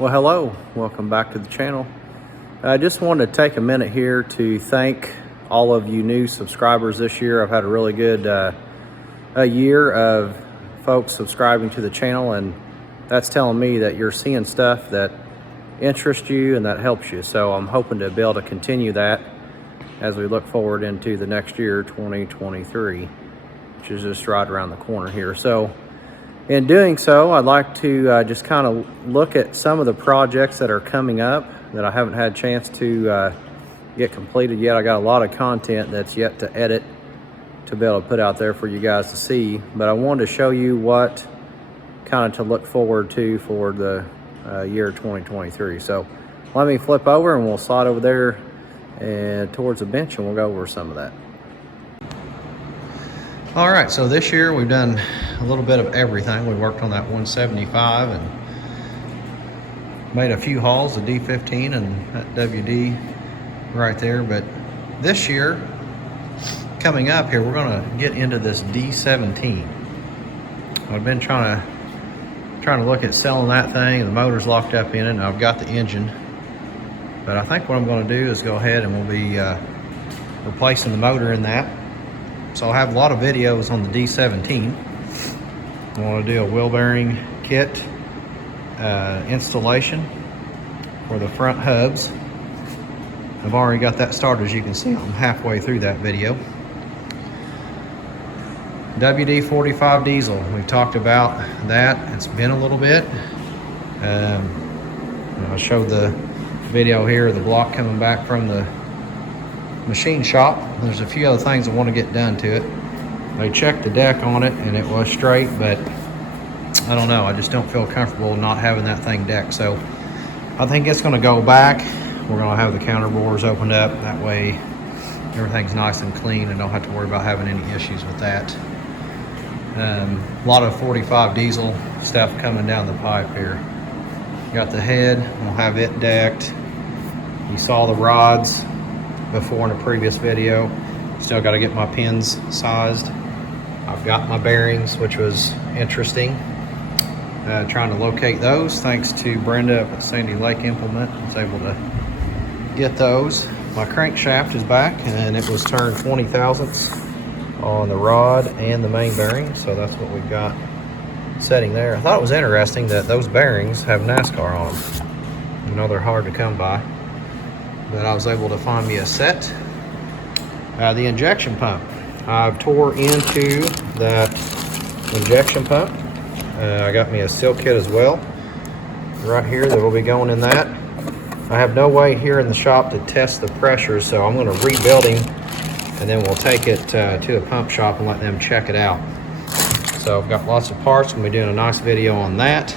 Well, hello, welcome back to the channel. I just wanted to take a minute here to thank all of you new subscribers this year. I've had a really good a year of folks subscribing to the channel, and that's telling me that you're seeing stuff that interests you and that helps you. So I'm hoping to be able to continue that as we look forward into the next year, 2023, which is just right around the corner here. So in doing so, I'd like to just kind of look at some of the projects that are coming up that I haven't had a chance to get completed yet. I got a lot of content that's yet to edit to be able to put out there for you guys to see, but I wanted to show you what kind of to look forward to for the year 2023. So let me flip over and we'll slide over there and towards the bench and we'll go over some of that. All right, so this year we've done a little bit of everything. We worked on that 175 and made a few hauls, the D15 and that WD right there. But this year, coming up here, we're gonna get into this D17. I've been trying to look at selling that thing, and the motor's locked up in it, and I've got the engine. But I think what I'm gonna do is go ahead and we'll be replacing the motor in that. So I'll have a lot of videos on the D17. I want to do a wheel bearing kit installation for the front hubs. I've already got that started, as you can see. I'm halfway through that video. WD-45 diesel, we've talked about that. It's been a little bit. I showed the video here of the block coming back from the machine shop. There's a few other things I want to get done to it. They checked the deck on it and it was straight, but I don't know, I just don't feel comfortable not having that thing decked. So I think it's going to go back. We're going to have the counter bores opened up, that way everything's nice and clean and don't have to worry about having any issues with that. A lot of 45 diesel stuff coming down the pipe here. Got the head, we'll have it decked. You saw the rods before in a previous video. Still got to get my pins sized. I've got my bearings, which was interesting. Trying to locate those, thanks to Brenda up at Sandy Lake Implement. I was able to get those. My crankshaft is back, and it was turned 20 thousandths on the rod and the main bearing, so that's what we've got setting there. I thought it was interesting that those bearings have NASCAR on them. You know, they're hard to come by. But I was able to find me a set. The injection pump. I've tore into that injection pump. I got me a seal kit as well. Right here, that will be going in that. I have no way here in the shop to test the pressure, so I'm gonna rebuild him and then we'll take it to a pump shop and let them check it out. So I've got lots of parts. I'm gonna be doing a nice video on that.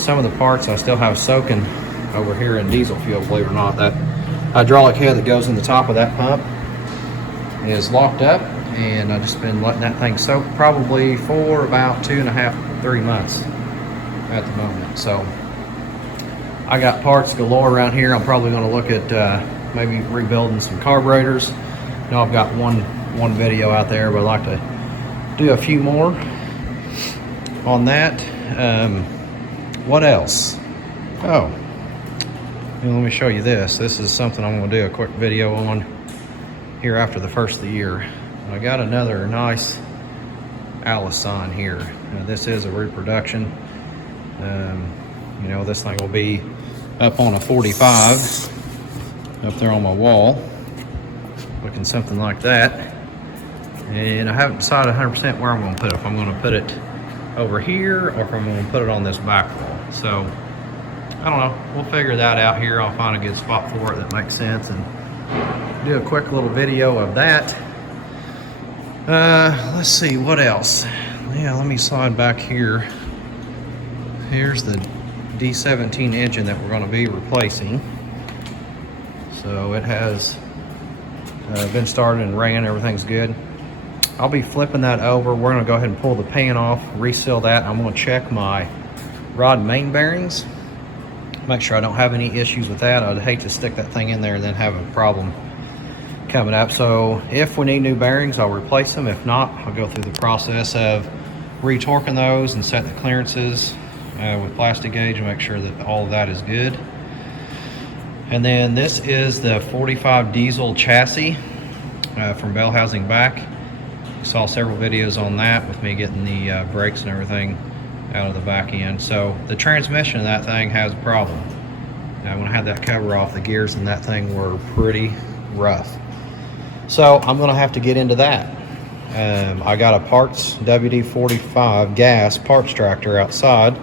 Some of the parts I still have soaking over here in diesel fuel, believe it or not. That hydraulic head that goes in the top of that pump is locked up, and I've just been letting that thing soak probably for about 2.5 to 3 months at the moment. So I got parts galore around here. I'm probably going to look at maybe rebuilding some carburetors. I know I've got one video out there, but I'd like to do a few more on that. What else? Oh, and let me show you this. This is something I'm going to do a quick video on here after the first of the year. I got another nice Allison here. Now, this is a reproduction. You know, this thing will be up on a 45 up there on my wall, looking something like that. And I haven't decided 100% where I'm going to put it. If I'm going to put it over here or if I'm going to put it on this back wall. So I don't know, we'll figure that out here. I'll find a good spot for it that makes sense and do a quick little video of that. Let's see, what else? Yeah, let me slide back here. Here's the D17 engine that we're going to be replacing. So it has been started and ran, everything's good. I'll be flipping that over. We're going to go ahead and pull the pan off, reseal that. I'm going to check my rod main bearings, make sure I don't have any issues with that. I'd hate to stick that thing in there and then have a problem coming up. So if we need new bearings, I'll replace them. If not, I'll go through the process of retorquing those and set the clearances with plastic gauge and make sure that all of that is good. And then this is the 45 diesel chassis from Bell Housing back. You saw several videos on that with me getting the brakes and everything out of the back end. So the transmission of that thing has a problem. When I had that cover off, the gears in that thing were pretty rough. So I'm gonna have to get into that. I got a parts WD-45 gas parts tractor outside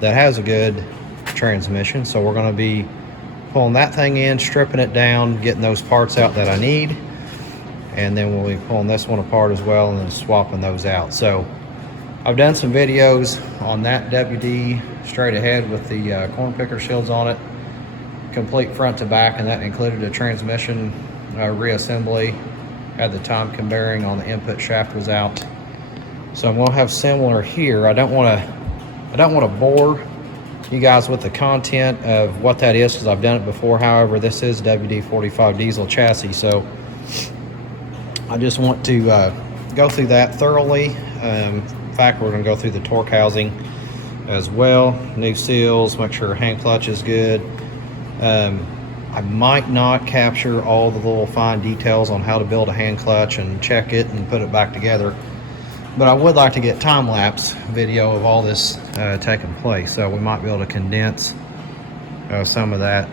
that has a good transmission. So we're gonna be pulling that thing in, stripping it down, getting those parts out that I need. And then we'll be pulling this one apart as well and then swapping those out. So I've done some videos on that WD straight ahead with the corn picker shields on it, complete front to back, and that included a transmission reassembly. Had the Tomken bearing on the input shaft was out. So I'm gonna have similar here. I don't want to bore you guys with the content of what that is because I've done it before. However, this is WD-45 diesel chassis, so I just want to go through that thoroughly. In fact, we're going to go through the torque housing as well, new seals, make sure hand clutch is good. I might not capture all the little fine details on how to build a hand clutch and check it and put it back together, but I would like to get time-lapse video of all this taking place, so we might be able to condense some of that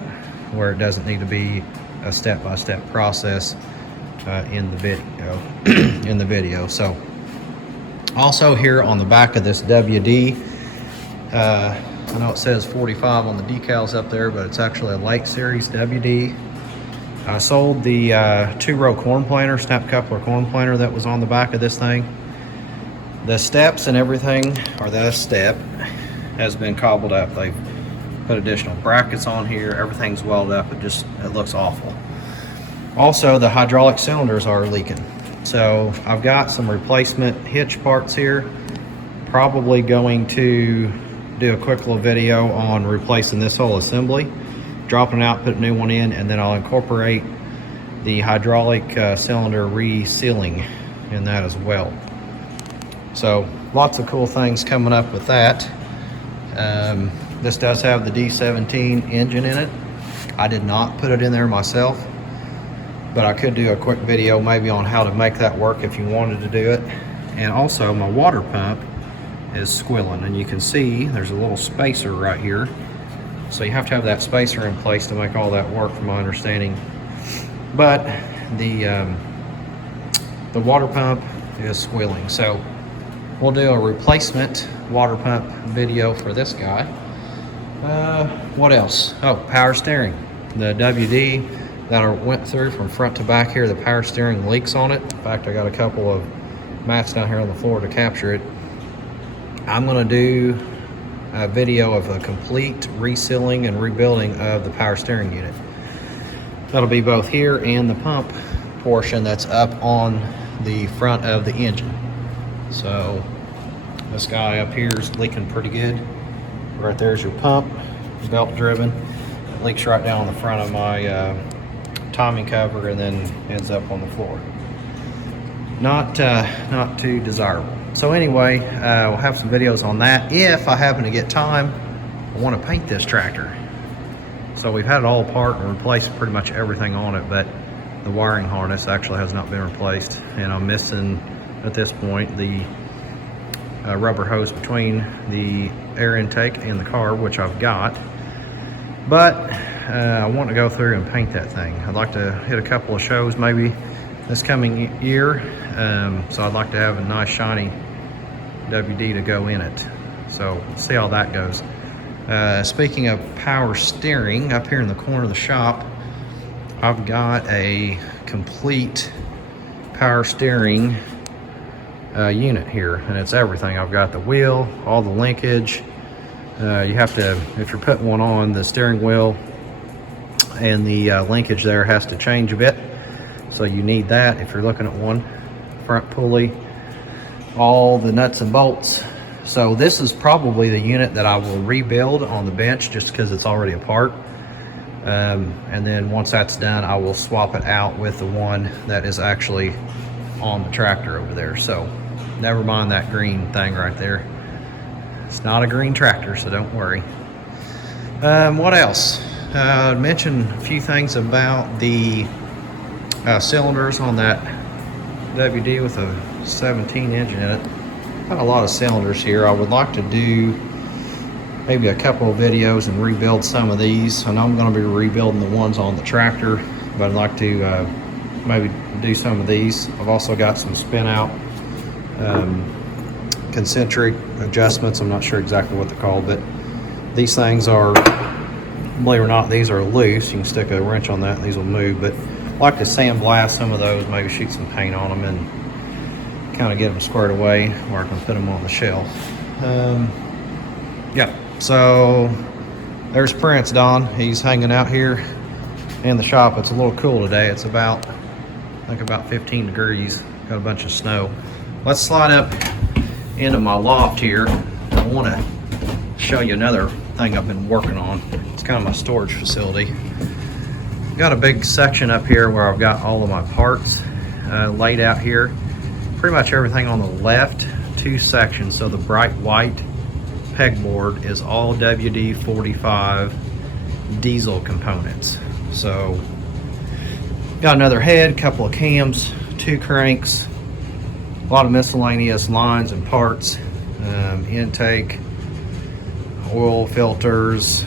where it doesn't need to be a step-by-step process in the video. So also here on the back of this WD, I know it says 45 on the decals up there, but it's actually a Lake Series WD. I sold the 2-row corn planter, snap coupler corn planter that was on the back of this thing. The steps and everything, or the step, has been cobbled up. They've put additional brackets on here. Everything's welded up. It looks awful. Also, the hydraulic cylinders are leaking. So I've got some replacement hitch parts here. Probably going to do a quick little video on replacing this whole assembly, dropping it out, put a new one in, and then I'll incorporate the hydraulic cylinder resealing in that as well. So lots of cool things coming up with that. This does have the D17 engine in it. I did not put it in there myself, but I could do a quick video maybe on how to make that work if you wanted to do it. And also my water pump is squilling, and you can see there's a little spacer right here. So you have to have that spacer in place to make all that work from my understanding. But the water pump is squilling. So we'll do a replacement water pump video for this guy. What else? Oh, power steering. The WD that I went through from front to back here, the power steering leaks on it. In fact, I got a couple of mats down here on the floor to capture it. I'm gonna do a video of a complete resealing and rebuilding of the power steering unit. That'll be both here and the pump portion that's up on the front of the engine. So this guy up here is leaking pretty good. Right there's your pump, belt driven. It leaks right down on the front of my timing cover and then ends up on the floor. Not too desirable. So anyway, we'll have some videos on that. If I happen to get time, I want to paint this tractor. So we've had it all apart and replaced pretty much everything on it, but the wiring harness actually has not been replaced, and I'm missing at this point the rubber hose between the air intake and the carb, which I've got. But I want to go through and paint that thing. I'd like to hit a couple of shows maybe this coming year. So I'd like to have a nice shiny WD to go in it. So let's see how that goes. Speaking of power steering, up here in the corner of the shop, I've got a complete power steering unit here, and it's everything. I've got the wheel, all the linkage. You have to, if you're putting one on, the steering wheel and the linkage there has to change a bit. So you need that if you're looking at one. Front pulley, all the nuts and bolts. So this is probably the unit that I will rebuild on the bench just because it's already apart. And then once that's done, I will swap it out with the one that is actually on the tractor over there. So never mind that green thing right there. It's not a green tractor, so don't worry. What else? I mentioned a few things about the cylinders on that WD with a 17 engine in it. Got a lot of cylinders here. I would like to do maybe a couple of videos and rebuild some of these. I know I'm going to be rebuilding the ones on the tractor, but I'd like to maybe do some of these. I've also got some spin out concentric adjustments. I'm not sure exactly what they're called, but these things are, believe it or not, these are loose. You can stick a wrench on that and these will move, but I'd like to sandblast some of those, maybe shoot some paint on them and kind of get them squared away where I can put them on the shelf. Yeah, so there's Prince, Don. He's hanging out here in the shop. It's a little cool today. It's about, I think about 15 degrees. Got a bunch of snow. Let's slide up into my loft here. I want to show you another thing I've been working on. It's kind of my storage facility. Got a big section up here where I've got all of my parts laid out here. Pretty much everything on the left, 2 sections. So the bright white pegboard is all WD-45 diesel components. So got another head, couple of cams, 2 cranks, a lot of miscellaneous lines and parts, intake, oil filters,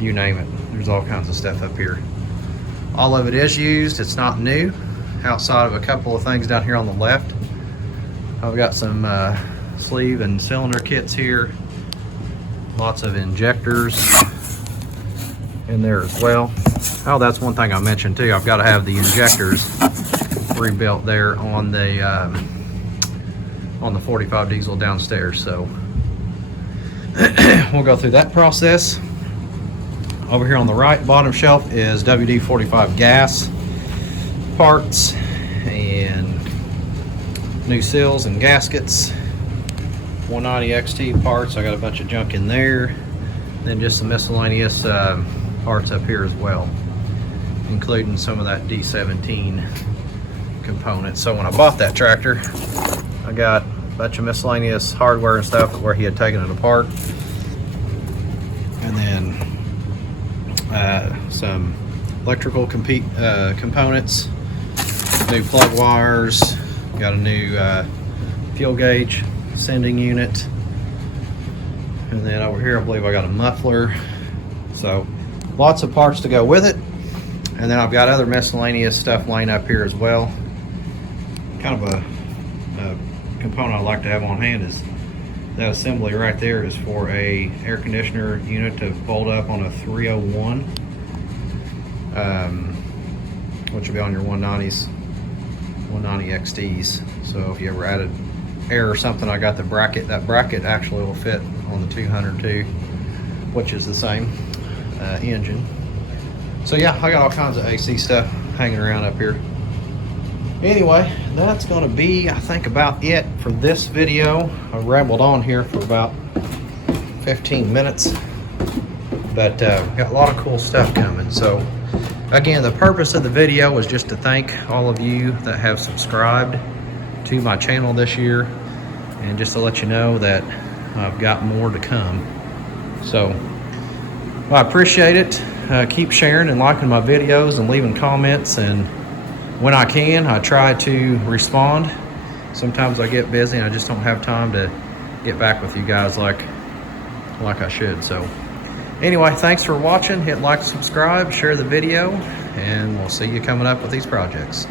you name it. There's all kinds of stuff up here. All of it is used. It's not new. Outside of a couple of things down here on the left, I've got some sleeve and cylinder kits here. Lots of injectors in there as well. Oh, that's one thing I mentioned too. I've got to have the injectors rebuilt there on the 45 diesel downstairs. So we'll go through that process. Over here on the right bottom shelf is WD-45 gas parts and new seals and gaskets. 190 XT parts. I got a bunch of junk in there. Then just some miscellaneous parts up here as well, including some of that D17 components. So when I bought that tractor, I got a bunch of miscellaneous hardware and stuff where he had taken it apart, and then some electrical components, new plug wires, got a new fuel gauge sending unit, and then over here I believe I got a muffler. So lots of parts to go with it. And then I've got other miscellaneous stuff laying up here as well. Kind of a component I like to have on hand is that assembly right there is for a air conditioner unit to fold up on a 301, which will be on your 190s, 190 XTs. So if you ever added air or something, I got the bracket. That bracket actually will fit on the 200 too, which is the same engine. So yeah, I got all kinds of AC stuff hanging around up here. Anyway, that's gonna be, I think, about it for this video. I rambled on here for about 15 minutes, but got a lot of cool stuff coming. So again, the purpose of the video was just to thank all of you that have subscribed to my channel this year, and just to let you know that I've got more to come. So I appreciate it. Keep sharing and liking my videos and leaving comments, and when I can, I try to respond. Sometimes I get busy and I just don't have time to get back with you guys like I should. So anyway, thanks for watching. Hit like, subscribe, share the video, and we'll see you coming up with these projects.